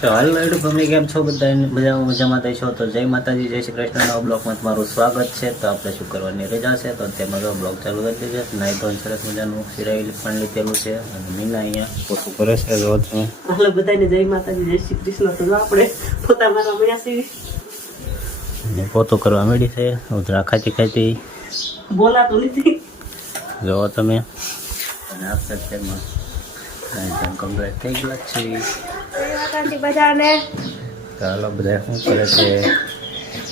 તો હાલ lied family કેમ છો? બધા મજામાં મજામાં થઈ છો? તો જય માતાજી જય શ્રી કૃષ્ણના બ્લોગમાં તમારું સ્વાગત છે. તો આપણે શું કરવાની રજા છે? તો તેમાં તો બ્લોગ ચાલુ કરી દીધો નાઈ તો સરસ મજાનું સિરાઈ પણ લીધેલું છે. અને મીના અહીંયા પોતું કરે છે. જો તમે હાલો બધાને જય માતાજી જય શ્રી કૃષ્ણ. તો આપણે પોતા મળ્યા છીએ. અને પોતું કરવા મળી છે. ઉધરા ખાતી. ખાતી બોલાતું નથી જો તમે. અને આપણે તેમાં કમ્પ્લીટ થઈ ગયા છે બધાને. તો બધા શું કરે છે?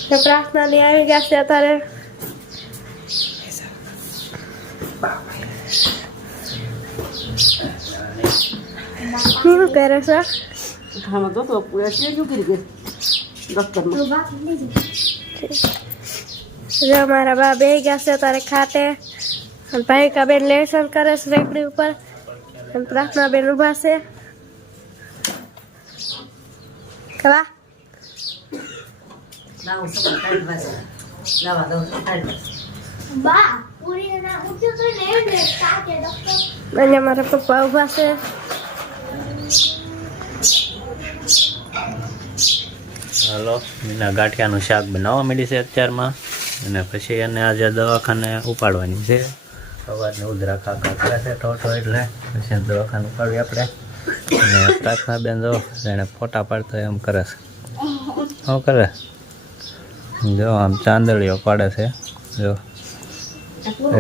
તો પ્રાર્થના લઈ આવી ગયા છે અત્યારે. શું કરે છે? આમાં તો તો પૂરા છે શું કરી જો. મારા બા બે ગયા છે અત્યારે ખાતે. અને ભાઈ કાબેન લેસન કરે છે રેકડી ઉપર. અને પ્રાર્થના બેન ઊભા છે. કલા લાવો સપના કાઢી પાસે લાવા દો કાઢી અને મારા પપ્પા ઊભા છે હાલો મીના ગાંઠિયાનું શાક બનાવવા મળી છે અત્યારમાં અને પછી એને આજે દવાખાને ઉપાડવાની છે સવારને ઉધરા કાકા કરે છે ઠોઠો એટલે પછી દવાખાને ઉપાડવી આપણે અને પ્રાર્થના બેન જો એને ફોટા પાડતો એમ કરે છે. શું કરે? જો આમ ચાંદડીઓ પાડે છે. જો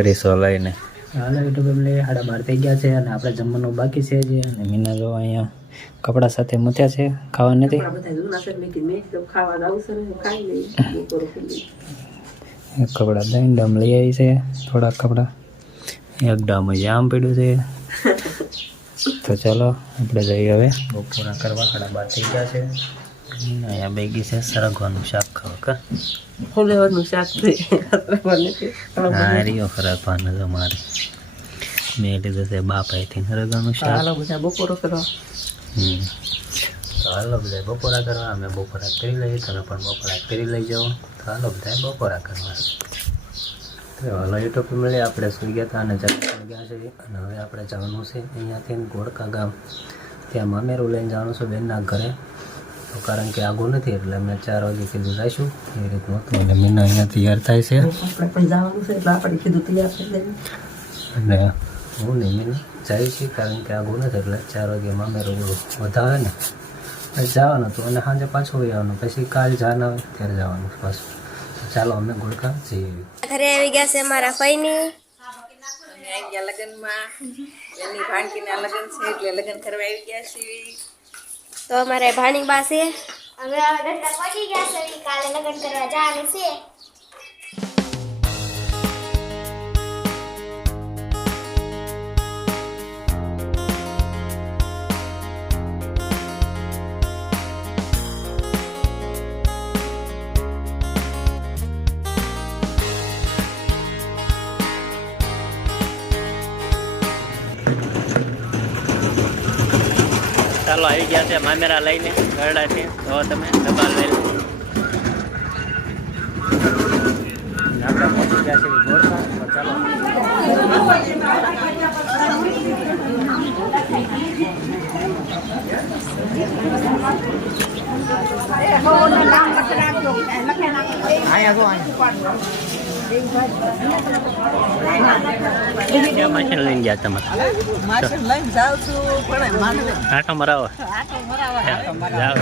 રીસો લઈને. હાલો યુટ્યુબ ફેમિલી સાડા બાર થઈ ગયા છે અને આપણે જમવાનું બાકી છે જે. અને મીના જો અહીંયા કપડા સાથે મૂક્યા છે ખાવા નથી. કપડા દહીં ડમ લઈ. આવી છે થોડાક કપડાં. એક ડમ જામ પડ્યું છે. તો ચાલો આપણે જઈએ હવે. બપોરા કરવા સાડા બાર થઈ ગયા છે. અહીંયા બેગી છે સરગવાનું શાક ખાવા કા? ફુલેવરનું શાક છે. નથી હા રીઓ ખરાબ પાને તો મારે. મેં લીધું છે બાપાએથી સરગવાનું શાક. હાલો બધા બપોરો કરવા હમ. હાલો બધા બપોરા કરવા અમે બપોરા કરી લઈએ તમે પણ બપોરા કરી લઈ જાઓ તો હાલો બધા બપોરા કરવા. હાલો યુટ્યુબ ફેમિલી આપણે સુઈ ગયા હતા અને જતા ગયા છે અને હવે આપણે જવાનું છે અહીંયાથી ગોળકા ગામ. ત્યાં મામેરું લઈને જવાનું છે બેનના ઘરે. તો કારણ કે આગું નથી એટલે અમે ચાર વાગે કીધું જઈશું. એ રીતનું હતું અને મીના અહીંયા તૈયાર થાય છે. અને હું નહીં મીના જાય છે કારણ કે આગું નથી એટલે ચાર વાગે મામેરું વધારે ને. જવાનું હતું અને સાંજે પાછું આવવાનું. પછી કાલ જાન આવે ત્યારે જવાનું પાછું ચાલો અમે ગોળકા જઈએ ઘરે આવી ગયા છે મારા ફઈની અમે આવી ગયા લગ્નમાં. એની ભાણકીના લગ્ન છે એટલે લગ્ન કરવા આવી ગયા છીએ. તો અમારે ભાણી પાસે હવે હવે ગયા છે. કાલે લગ્ન કરવા જવાનું છે. ચાલો આવી ગયા છે મામેરા લઈને ગરડાથી. તો તમે ડબ્બા લઈ લો. આપણે પહોંચી ગયા છે ગોળકા તો ચાલો. ગયા તમારે માછલી લઈને આટો મરાવો.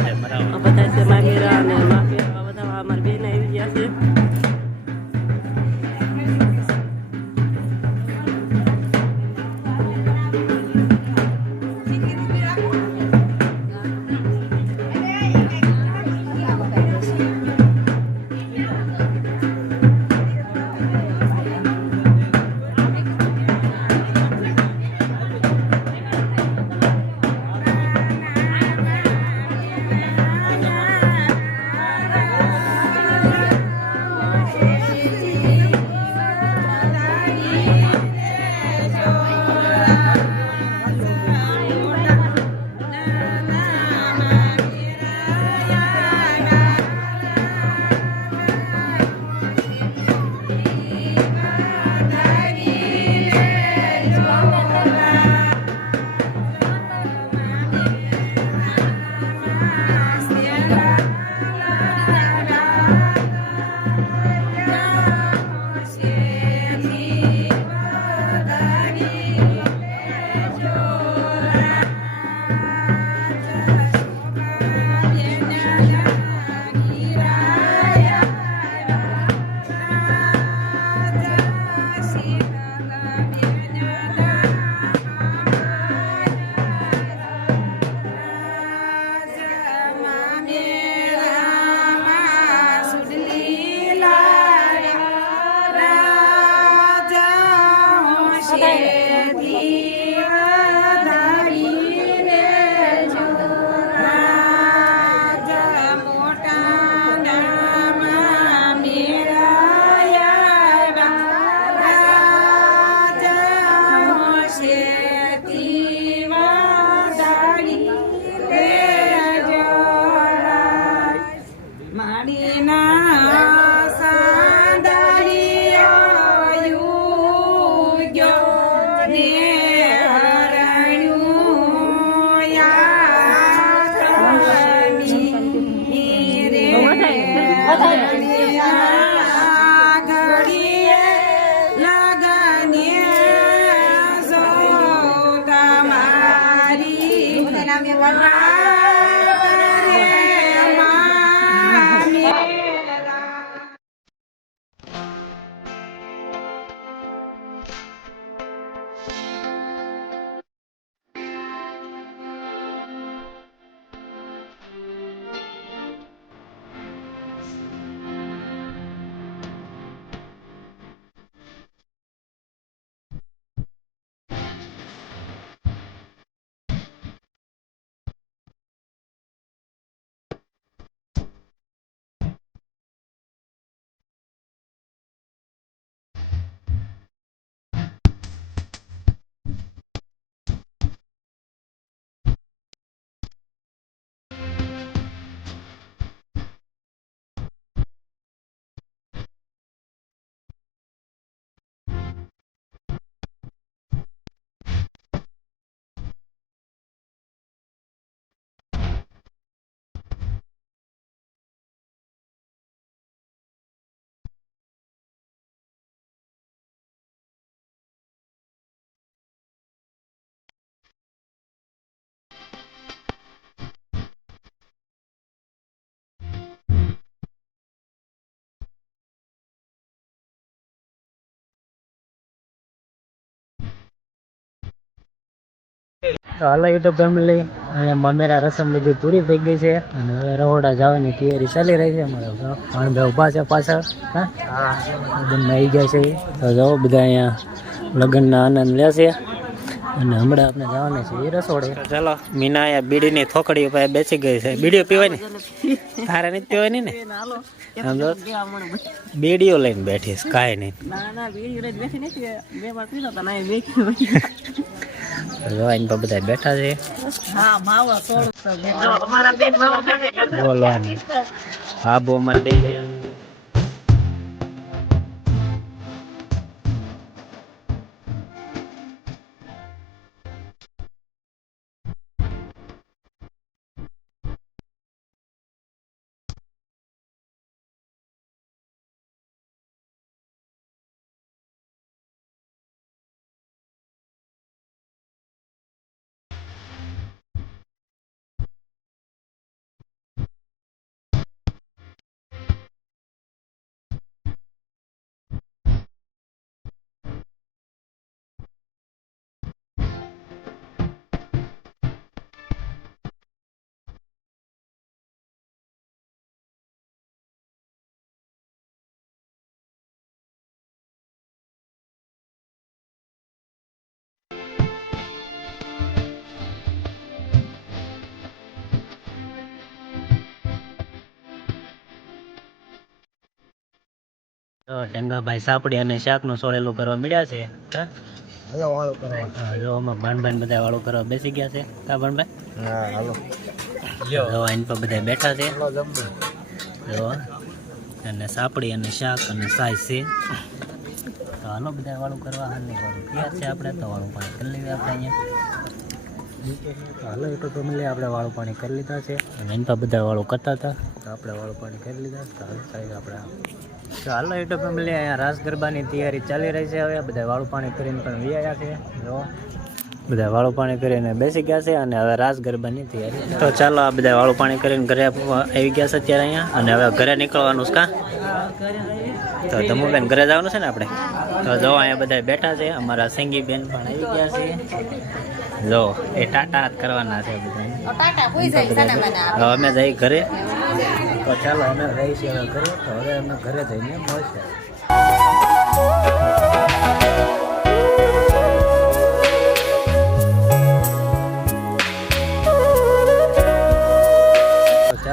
છે મરાવો બધા છે મામેરા અને માફિયા બધા અમારી બેન આવી ગયા છે. Di 啦 તો હાલો યુટ્યુબ ફેમિલી અને મમેરા રસમ બધી પૂરી થઈ ગઈ છે અને હવે રહોડા જવાની તૈયારી ચાલી રહી છે. અમારે બે ઊભા છે પાછળ હા? આવી ગયા છે. તો જાઓ બધા અહીંયા લગ્નના આનંદ લેશે અને હમણાં આપણે જવાના છે એ રસોડે ચાલો મીના અહીંયા બીડીની થોકડી ઉપર બેસી ગઈ છે. બીડીઓ પીવાય ને તારે નથી પીવાની ને? સમજો બીડીઓ લઈને બેઠી કાંઈ નહીં. જો આઈને પર બધા બેઠા છે. હા માવા સોળ બોલવાની હા બહુ મને તો ડંગાભાઈ સાપડી અને શાકનું સોળેલું કરવા મળ્યા છે. હા? હા, જો આમાં ભાણભાઈ બધા વાળું કરવા બેસી ગયા છે. કા ભાણભાઈ જો. આઈન પર બધા બેઠા છે. જો અને સાપડી અને શાક અને સાય છે. તો હાલો બધા વાળું કરવા હાલની વાળું તૈયાર છે આપણે. તો વાળું પાણી કરી લઈએ આપણે અહીંયા. હાલો તો ફેમિલી આપણે વાળું પાણી કરી લીધા છે. મેન એની બધા વાળું કરતા હતા. તો આપણે વાળું પાણી કરી લીધા. તો હાલો સાહેબ આપણે તો હાલો તો ફેમિલી અહીંયા રાસ ગરબાની તૈયારી ચાલી રહી છે હવે. બધા વાળું પાણી કરીને પણ વ્યાયા છે. જો. બધા વાળું પાણી કરીને બેસી ગયા છે અને હવે રાસ ગરબાની તૈયારી તો ચાલો આ બધા વાળું પાણી કરીને ઘરે આવી ગયા છે અત્યારે અહીંયા. અને હવે ઘરે નીકળવાનું છે કા? તો ધમુબેન ઘરે જવાનું છે ને આપણે? તો જો, અહીંયા બધા બેઠા છે. અમારા સંગી બેન પણ આવી ગયા છે. જો, એ ટાટા કરવાના છે બધા અમે જઈ ઘરે. તો ચાલો, અમે રહી ઘરે. તો હવે અમે ઘરે જઈને મળશે.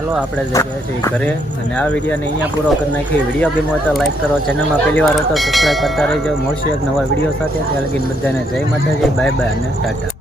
ચાલો આપણે જઈ રહ્યા છીએ ઘરે અને આ વિડીયોને અહીંયા પૂરો કરી નાખીએ. વીડિયો ગમ્યો હોય તો લાઈક કરો, ચેનલમાં પહેલી વાર હોય તો સબસ્ક્રાઈબ કરતા રહેજો. મળશે એક નવા વીડિયો સાથે. ત્યાં લગીને બધાને જય માતાજી. બાય બાય અને ટાટા.